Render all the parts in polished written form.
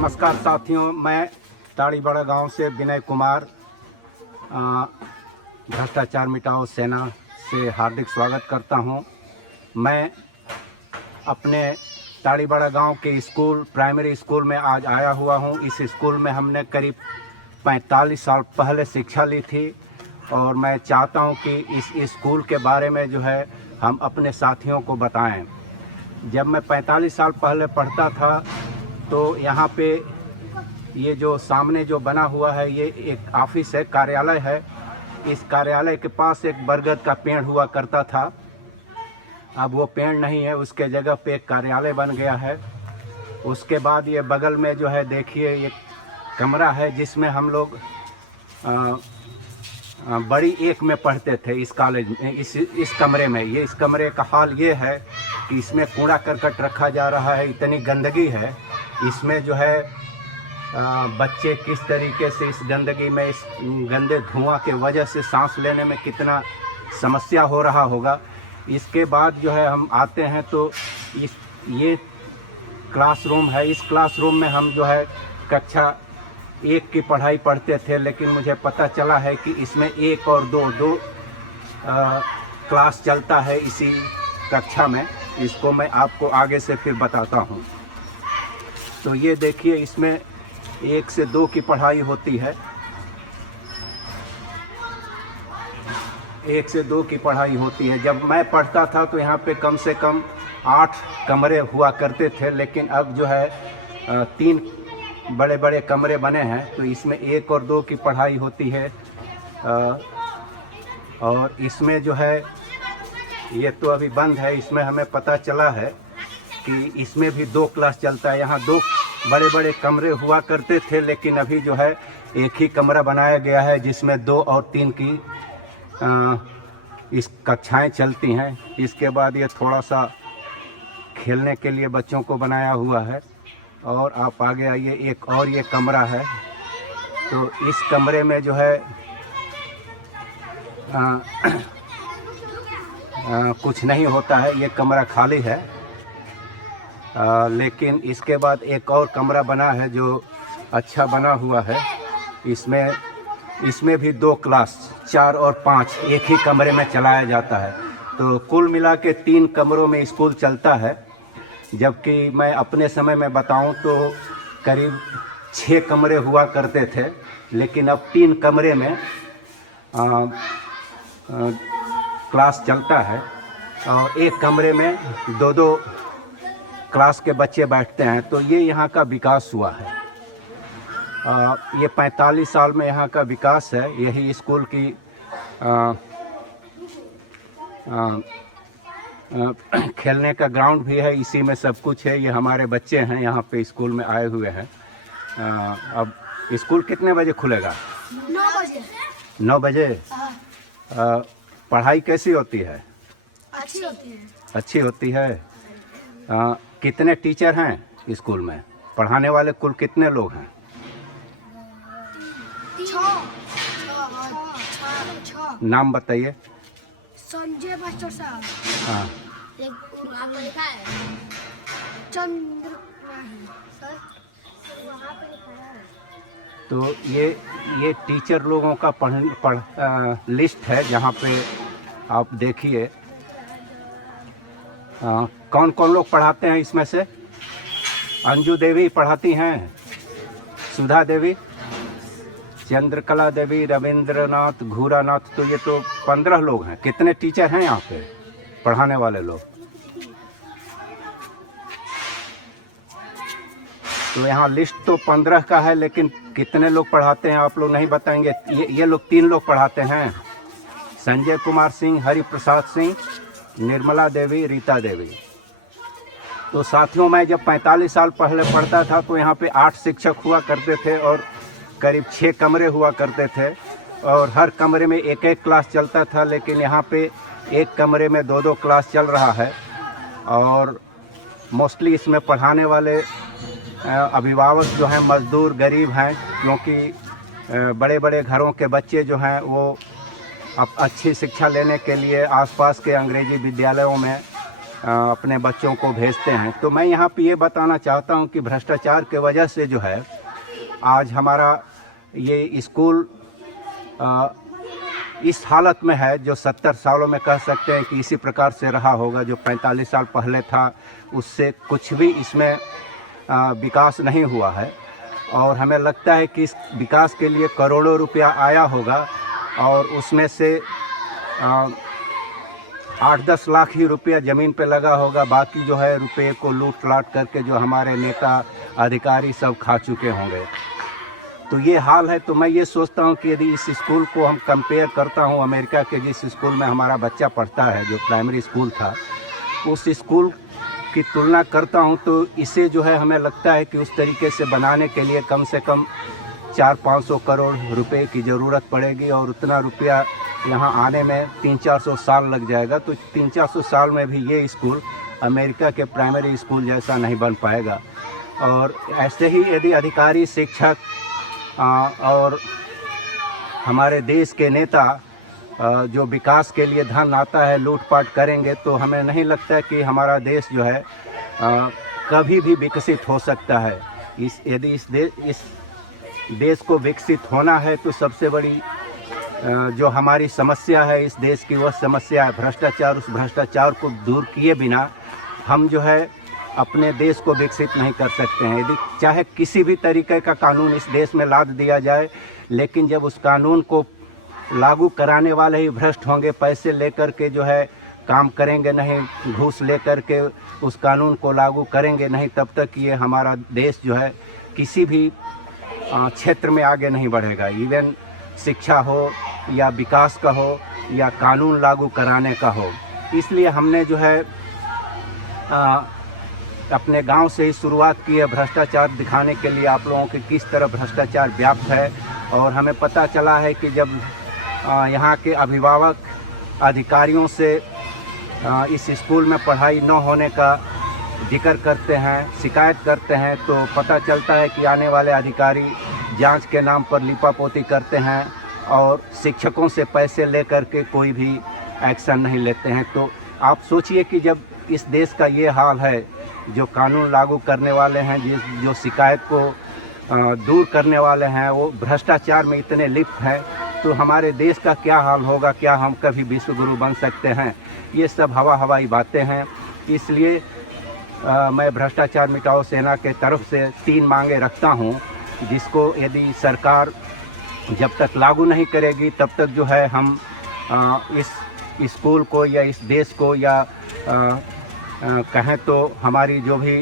नमस्कार साथियों, मैं ताड़ीबड़ा गांव से विनय कुमार भ्रष्टाचार मिटाओ सेना से हार्दिक स्वागत करता हूं। मैं अपने ताड़ीबड़ा गांव के स्कूल प्राइमरी स्कूल में आज आया हुआ हूं। इस स्कूल में हमने करीब 45 साल पहले शिक्षा ली थी और मैं चाहता हूं कि इस स्कूल के बारे में जो है हम अपने साथियों को बताएं। जब मैं 45 साल पहले पढ़ता था तो यहाँ पे ये जो सामने जो बना हुआ है ये एक ऑफिस है, कार्यालय है। इस कार्यालय के पास एक बरगद का पेड़ हुआ करता था। अब वो पेड़ नहीं है, उसके जगह पे एक कार्यालय बन गया है। उसके बाद ये बगल में जो है देखिए एक कमरा है जिसमें हम लोग बड़ी एक में पढ़ते थे इस कॉलेज में। इस कमरे में इस कमरे का हाल ये है कि इसमें कूड़ा करकट रखा जा रहा है, इतनी गंदगी है। इसमें जो है बच्चे किस तरीके से इस गंदगी में, इस गंदे धुआं के वजह से सांस लेने में कितना समस्या हो रहा होगा। इसके बाद जो है हम आते हैं तो ये क्लासरूम है। इस क्लासरूम में हम जो है कक्षा 1 की पढ़ाई पढ़ते थे, लेकिन मुझे पता चला है कि इसमें 1 और 2 क्लास चलता है इसी कक्षा में। इसको मैं आपको आगे से फिर बताता हूँ। तो ये देखिए इसमें 1 से 2 की पढ़ाई होती है। 1 से 2 की पढ़ाई होती है। जब मैं पढ़ता था तो यहाँ पे कम से कम 8 कमरे हुआ करते थे, लेकिन अब जो है 3 बड़े बड़े कमरे बने हैं। तो इसमें 1 और 2 की पढ़ाई होती है। और इसमें जो है ये तो अभी बंद है। इसमें हमें पता चला है कि इसमें भी 2 क्लास चलता है। यहाँ 2 बड़े बड़े कमरे हुआ करते थे, लेकिन अभी जो है एक ही कमरा बनाया गया है जिसमें 2 और 3 की इस कक्षाएं चलती हैं। इसके बाद ये थोड़ा सा खेलने के लिए बच्चों को बनाया हुआ है। और आप आगे आइए, एक और ये कमरा है। तो इस कमरे में जो है कुछ नहीं होता है, ये कमरा खाली है। लेकिन इसके बाद एक और कमरा बना है जो अच्छा बना हुआ है। इसमें भी 2 क्लास 4 और 5 एक ही कमरे में चलाया जाता है। तो कुल मिला के 3 कमरों में स्कूल चलता है। जबकि मैं अपने समय में बताऊं तो करीब 6 कमरे हुआ करते थे, लेकिन अब 3 कमरे में क्लास चलता है और एक कमरे में 2 क्लास के बच्चे बैठते हैं। तो ये यहाँ का विकास हुआ है। ये 45 साल में यहाँ का विकास है। यही स्कूल की खेलने का ग्राउंड भी है, इसी में सब कुछ है। ये हमारे बच्चे हैं यहाँ पे स्कूल में आए हुए हैं। अब स्कूल कितने बजे खुलेगा? 9 बजे। 9 बजे। पढ़ाई कैसी होती है? अच्छी होती है। अच्छी होती है। कितने टीचर हैं स्कूल में? पढ़ाने वाले कुल कितने लोग हैं? 6। नाम बताइए। संजय मास्टर साहब। हाँ। एक नाम लिखा है चंद्र नहीं सर, वहाँ पे लिखा है। तो ये टीचर लोगों का लिस्ट है, जहाँ पे आप देखिए कौन कौन लोग पढ़ाते हैं। इसमें से अंजू देवी पढ़ाती हैं, सुधा देवी, चंद्रकला देवी, रविंद्रनाथ, घूरानाथ। तो ये तो 15 लोग हैं। कितने टीचर हैं यहाँ पे पढ़ाने वाले लोग? तो यहाँ लिस्ट तो 15 का है, लेकिन कितने लोग पढ़ाते हैं आप लोग नहीं बताएंगे। ये लोग 3 लोग पढ़ाते हैं, संजय कुमार सिंह, हरिप्रसाद सिंह, निर्मला देवी, रीता देवी। तो साथियों, मैं जब 45 साल पहले पढ़ता था तो यहाँ पे 8 शिक्षक हुआ करते थे और करीब 6 कमरे हुआ करते थे और हर कमरे में 1 क्लास चलता था। लेकिन यहाँ पे एक कमरे में 2 क्लास चल रहा है। और मोस्टली इसमें पढ़ाने वाले अभिभावक जो हैं मज़दूर गरीब हैं, क्योंकि बड़े बड़े घरों के बच्चे जो हैं वो अब अच्छी शिक्षा लेने के लिए आसपास के अंग्रेजी विद्यालयों में अपने बच्चों को भेजते हैं। तो मैं यहाँ पे ये बताना चाहता हूँ कि भ्रष्टाचार के वजह से जो है आज हमारा ये स्कूल इस हालत में है जो 70 सालों में कह सकते हैं कि इसी प्रकार से रहा होगा। जो 45 साल पहले था उससे कुछ भी इसमें विकास नहीं हुआ है, और हमें लगता है कि इस विकास के लिए करोड़ों रुपया आया होगा और उसमें से 8-10 लाख ही रुपया ज़मीन पे लगा होगा। बाकी जो है रुपये को लूट लाट करके जो हमारे नेता अधिकारी सब खा चुके होंगे। तो ये हाल है। तो मैं ये सोचता हूँ कि यदि इस स्कूल को हम कंपेयर करता हूँ अमेरिका के जिस स्कूल में हमारा बच्चा पढ़ता है, जो प्राइमरी स्कूल था, उस स्कूल की तुलना करता हूँ तो इसे जो है हमें लगता है कि उस तरीके से बनाने के लिए कम से कम 400-500 करोड़ रुपए की ज़रूरत पड़ेगी, और उतना रुपया यहाँ आने में 300-400 साल लग जाएगा। तो 300-400 साल में भी ये स्कूल अमेरिका के प्राइमरी स्कूल जैसा नहीं बन पाएगा। और ऐसे ही यदि अधिकारी, शिक्षक और हमारे देश के नेता जो विकास के लिए धन आता है लूटपाट करेंगे, तो हमें नहीं लगता कि हमारा देश जो है कभी भी विकसित हो सकता है। यदि इस देश को विकसित होना है तो सबसे बड़ी जो हमारी समस्या है इस देश की, वह समस्या है भ्रष्टाचार। उस भ्रष्टाचार को दूर किए बिना हम जो है अपने देश को विकसित नहीं कर सकते हैं। यदि चाहे किसी भी तरीके का कानून इस देश में लाद दिया जाए, लेकिन जब उस कानून को लागू कराने वाले ही भ्रष्ट होंगे, पैसे लेकर के जो है काम करेंगे नहीं, घूस लेकर के उस कानून को लागू करेंगे नहीं, तब तक ये हमारा देश जो है किसी भी क्षेत्र में आगे नहीं बढ़ेगा। इवन शिक्षा हो या विकास का हो या कानून लागू कराने का हो। इसलिए हमने जो है अपने गांव से ही शुरुआत की है भ्रष्टाचार दिखाने के लिए आप लोगों के किस तरह भ्रष्टाचार व्याप्त है। और हमें पता चला है कि जब यहाँ के अभिभावक अधिकारियों से इस स्कूल में पढ़ाई न होने का जिक्र करते हैं, शिकायत करते हैं, तो पता चलता है कि आने वाले अधिकारी जांच के नाम पर लिपापोती करते हैं और शिक्षकों से पैसे लेकर के कोई भी एक्शन नहीं लेते हैं। तो आप सोचिए कि जब इस देश का ये हाल है, जो कानून लागू करने वाले हैं, जो शिकायत को दूर करने वाले हैं, वो भ्रष्टाचार में इतने लिप्त हैं, तो हमारे देश का क्या हाल होगा? क्या हम कभी विश्व गुरु बन सकते हैं? ये सब हवाई बातें हैं। इसलिए मैं भ्रष्टाचार मिटाओ सेना के तरफ से 3 मांगे रखता हूं, जिसको यदि सरकार जब तक लागू नहीं करेगी तब तक जो है हम इस स्कूल को या इस देश को या कहें तो हमारी जो भी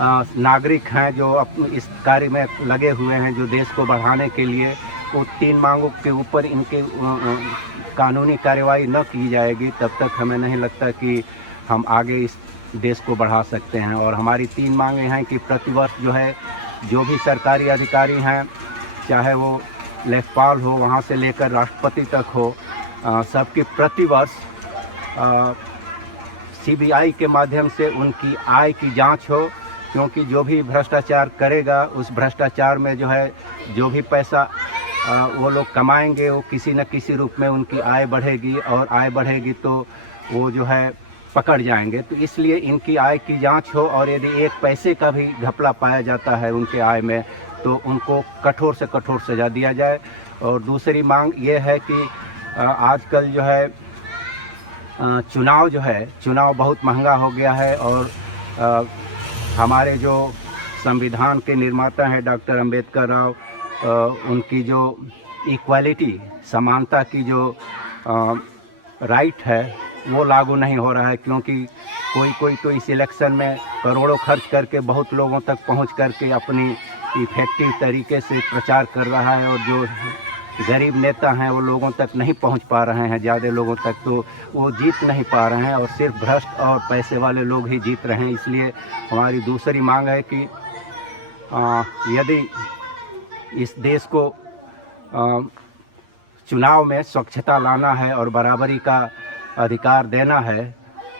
नागरिक हैं जो इस कार्य में लगे हुए हैं, जो देश को बढ़ाने के लिए, वो 3 मांगों के ऊपर इनकी कानूनी कार्रवाई न की जाएगी तब तक हमें नहीं लगता कि हम आगे इस देश को बढ़ा सकते हैं। और हमारी 3 मांगे हैं कि प्रतिवर्ष जो है जो भी सरकारी अधिकारी हैं, चाहे वो लेखपाल हो वहाँ से लेकर राष्ट्रपति तक हो, सबकी प्रतिवर्ष CBI के माध्यम से उनकी आय की जांच हो, क्योंकि जो भी भ्रष्टाचार करेगा उस भ्रष्टाचार में जो है जो भी पैसा वो लोग कमाएंगे वो किसी न किसी रूप में उनकी आय बढ़ेगी, और आय बढ़ेगी तो वो जो है पकड़ जाएंगे। तो इसलिए इनकी आय की जांच हो, और यदि एक पैसे का भी घपला पाया जाता है उनके आय में तो उनको कठोर से कठोर सजा दिया जाए। और दूसरी मांग ये है कि आजकल जो है चुनाव बहुत महंगा हो गया है, और हमारे जो संविधान के निर्माता हैं डॉक्टर अंबेडकर राव, उनकी जो इक्वालिटी, समानता की जो राइट है वो लागू नहीं हो रहा है, क्योंकि कोई तो इस इलेक्शन में करोड़ों खर्च करके बहुत लोगों तक पहुंच करके अपनी इफेक्टिव तरीके से प्रचार कर रहा है, और जो गरीब नेता हैं वो लोगों तक नहीं पहुंच पा रहे हैं, ज़्यादा लोगों तक तो वो जीत नहीं पा रहे हैं, और सिर्फ भ्रष्ट और पैसे वाले लोग ही जीत रहे हैं। इसलिए हमारी दूसरी मांग है कि यदि इस देश को चुनाव में स्वच्छता लाना है और बराबरी का अधिकार देना है,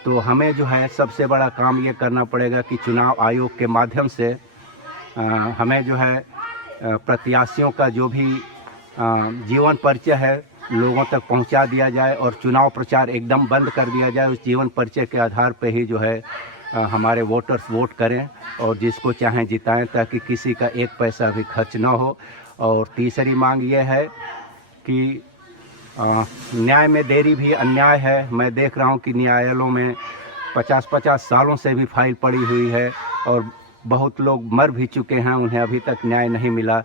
तो हमें जो है सबसे बड़ा काम ये करना पड़ेगा कि चुनाव आयोग के माध्यम से हमें जो है प्रत्याशियों का जो भी जीवन परिचय है लोगों तक पहुंचा दिया जाए और चुनाव प्रचार एकदम बंद कर दिया जाए। उस जीवन परिचय के आधार पर ही जो है हमारे वोटर्स वोट करें और जिसको चाहें जिताएं, ताकि किसी का एक पैसा भी खर्च ना हो। और तीसरी मांग ये है कि न्याय में देरी भी अन्याय है। मैं देख रहा हूँ कि न्यायालयों में 50-50 सालों से भी फाइल पड़ी हुई है और बहुत लोग मर भी चुके हैं, उन्हें अभी तक न्याय नहीं मिला।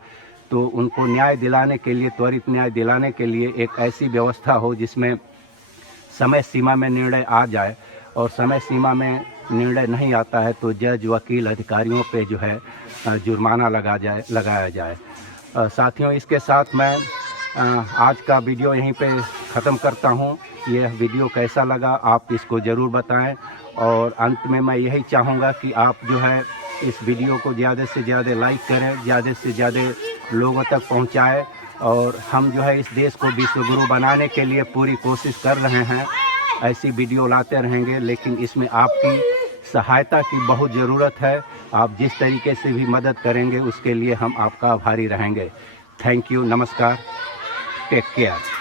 तो उनको न्याय दिलाने के लिए, त्वरित न्याय दिलाने के लिए एक ऐसी व्यवस्था हो जिसमें समय सीमा में निर्णय आ जाए, और समय सीमा में निर्णय नहीं आता है तो जज, वकील, अधिकारियों पे जो है जुर्माना लगाया जाए। साथियों, इसके साथ मैं आज का वीडियो यहीं पे ख़त्म करता हूँ। यह वीडियो कैसा लगा आप इसको ज़रूर बताएं, और अंत में मैं यही चाहूँगा कि आप जो है इस वीडियो को ज़्यादा से ज़्यादा लाइक करें, ज़्यादा से ज़्यादा लोगों तक पहुँचाएं। और हम जो है इस देश को विश्व गुरु बनाने के लिए पूरी कोशिश कर रहे हैं। ऐसी वीडियो लाते रहेंगे, लेकिन इसमें आपकी सहायता की बहुत ज़रूरत है। आप जिस तरीके से भी मदद करेंगे उसके लिए हम आपका आभारी रहेंगे। थैंक यू, नमस्कार, टेक केयर।